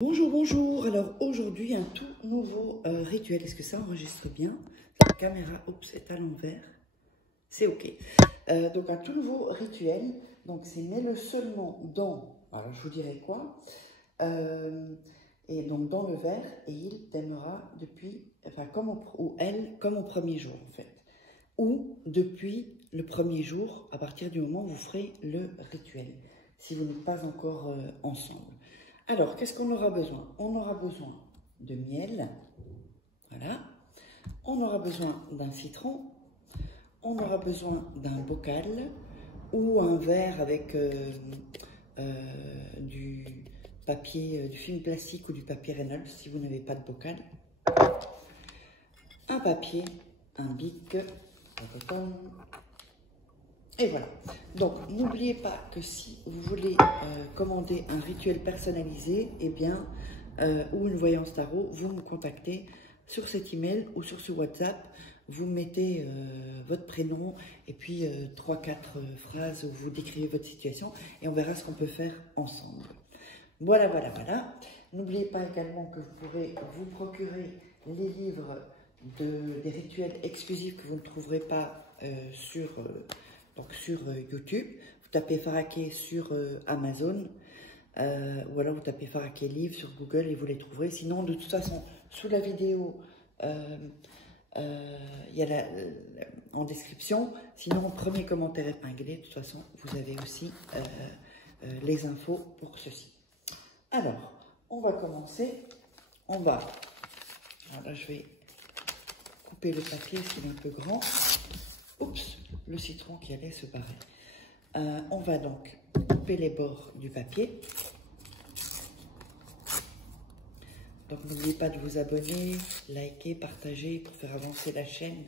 Bonjour, bonjour. Alors aujourd'hui, un tout nouveau rituel. Est-ce que ça enregistre bien? La caméra, oups, est à l'envers. C'est OK. Donc un tout nouveau rituel. Donc c'est mets-le seulement dans, alors je vous dirai quoi, et donc dans le verre, et il t'aimera depuis, enfin comme ou elle, comme au premier jour en fait. Ou depuis le premier jour, à partir du moment où vous ferez le rituel, si vous n'êtes pas encore ensemble. Alors, qu'est-ce qu'on aura besoin? On aura besoin de miel, voilà. On aura besoin d'un citron. On aura besoin d'un bocal ou un verre avec du papier, du film plastique ou du papier Reynolds si vous n'avez pas de bocal. Un papier, un bic, et voilà. Donc, n'oubliez pas que si vous voulez commander un rituel personnalisé, eh bien, ou une voyance tarot, vous me contactez sur cet email ou sur ce WhatsApp. Vous mettez votre prénom et puis 3-4 phrases où vous décrivez votre situation et on verra ce qu'on peut faire ensemble. Voilà, voilà, voilà. N'oubliez pas également que vous pourrez vous procurer les livres des rituels exclusifs que vous ne trouverez pas sur YouTube. Vous tapez Faraké sur Amazon ou alors vous tapez Faraké livre sur Google et vous les trouverez. Sinon, de toute façon, sous la vidéo, il y a en description. Sinon, premier commentaire épinglé. De toute façon, vous avez aussi les infos pour ceci. Alors, on va commencer. Alors là, je vais couper le papier s'il est un peu grand. Oups, le citron qui allait se barrer. On va donc couper les bords du papier. Donc n'oubliez pas de vous abonner, liker, partager pour faire avancer la chaîne.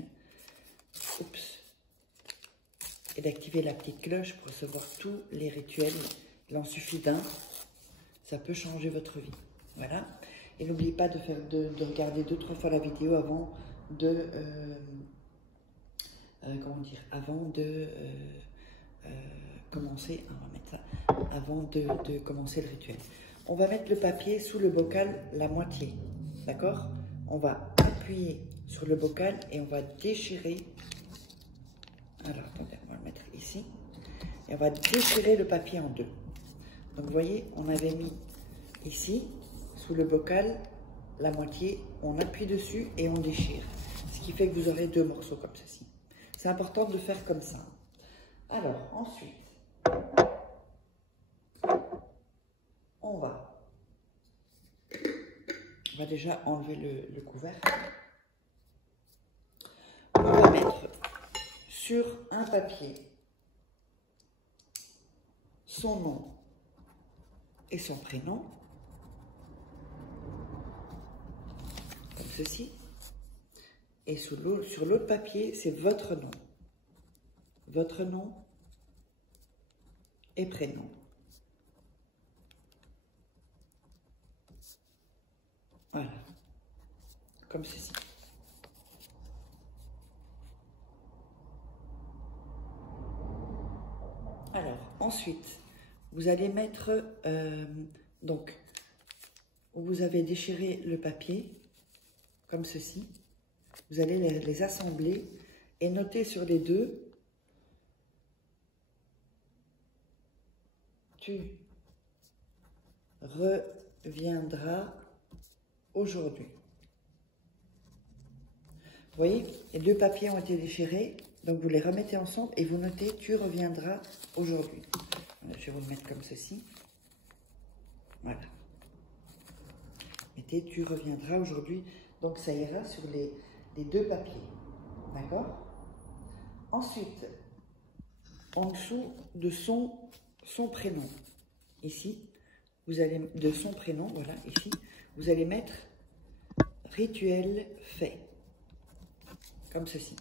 Oups. Et d'activer la petite cloche pour recevoir tous les rituels. Il en suffit d'un. Ça peut changer votre vie. Voilà. Et n'oubliez pas de regarder 2-3 fois la vidéo avant de... commencer, on va mettre ça, avant de commencer le rituel. On va mettre le papier sous le bocal la moitié, d'accord? On va appuyer sur le bocal et on va déchirer. Alors, attendez, on va le mettre ici. Et on va déchirer le papier en deux. Donc, vous voyez, on avait mis ici, sous le bocal, la moitié. On appuie dessus et on déchire. Ce qui fait que vous aurez deux morceaux comme ceci. C'est important de le faire comme ça. Alors, ensuite, on va déjà enlever le couvercle. On va mettre sur un papier son nom et son prénom, comme ceci. Et sur l'autre papier, c'est votre nom. Votre nom et prénom. Voilà. Comme ceci. Alors, ensuite, vous allez mettre, donc, vous avez déchiré le papier, comme ceci. Vous allez les assembler et noter sur les deux. Tu reviendras aujourd'hui. Vous voyez, les deux papiers ont été déchirés, donc vous les remettez ensemble et vous notez tu reviendras aujourd'hui. Je vais vous le mettre comme ceci. Voilà. Mettez tu reviendras aujourd'hui, donc ça ira sur les deux papiers. D'accord? Ensuite, en dessous de son prénom, ici, vous allez, de son prénom, voilà, ici, vous allez mettre rituel fait, comme ceci.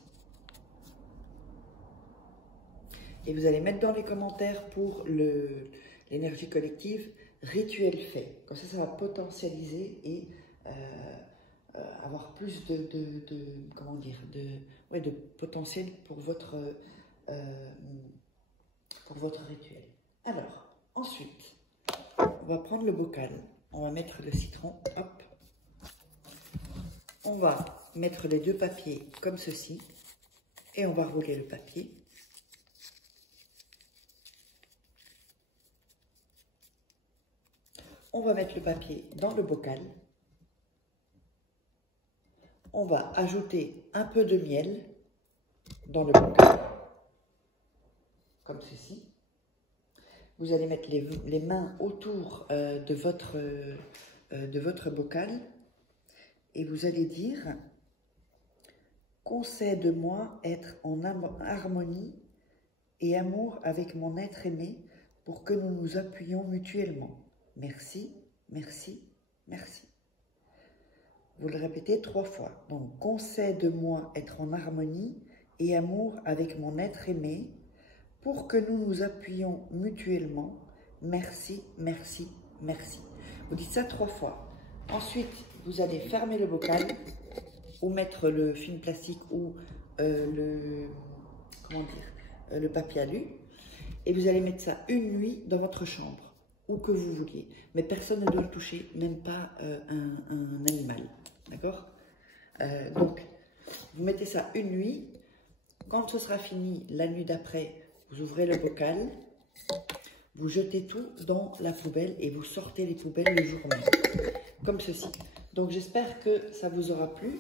Et vous allez mettre dans les commentaires pour l'énergie collective, rituel fait. Comme ça va potentialiser et avoir plus comment dire, de potentiel pour votre rituel. Alors, ensuite, on va prendre le bocal On va mettre le citron, hop. On va mettre les deux papiers comme ceci. Et on va rouler le papier. On va mettre le papier dans le bocal. On va ajouter un peu de miel dans le bocal, comme ceci. Vous allez mettre les mains autour de votre bocal et vous allez dire « Concède-moi être en harmonie et amour avec mon être aimé pour que nous nous appuyions mutuellement. Merci, merci, merci. » Vous le répétez 3 fois. Donc, concède-moi être en harmonie et amour avec mon être aimé pour que nous nous appuyions mutuellement. Merci, merci, merci. Vous dites ça 3 fois. Ensuite, vous allez fermer le bocal ou mettre le film plastique ou le papier alu. Et vous allez mettre ça une nuit dans votre chambre, où que vous vouliez. Mais personne ne doit le toucher, même pas un animal. D'accord? Donc, vous mettez ça une nuit. Quand ce sera fini, la nuit d'après, vous ouvrez le bocal, vous jetez tout dans la poubelle et vous sortez les poubelles le jour même. Comme ceci. Donc, j'espère que ça vous aura plu.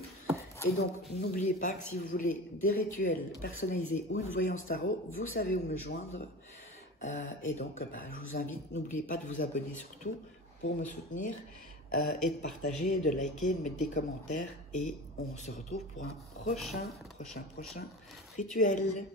Et donc, n'oubliez pas que si vous voulez des rituels personnalisés ou une voyance tarot, vous savez où me joindre. Et donc, je vous invite, n'oubliez pas de vous abonner surtout pour me soutenir et de partager, de liker, de mettre des commentaires. Et on se retrouve pour un prochain rituel.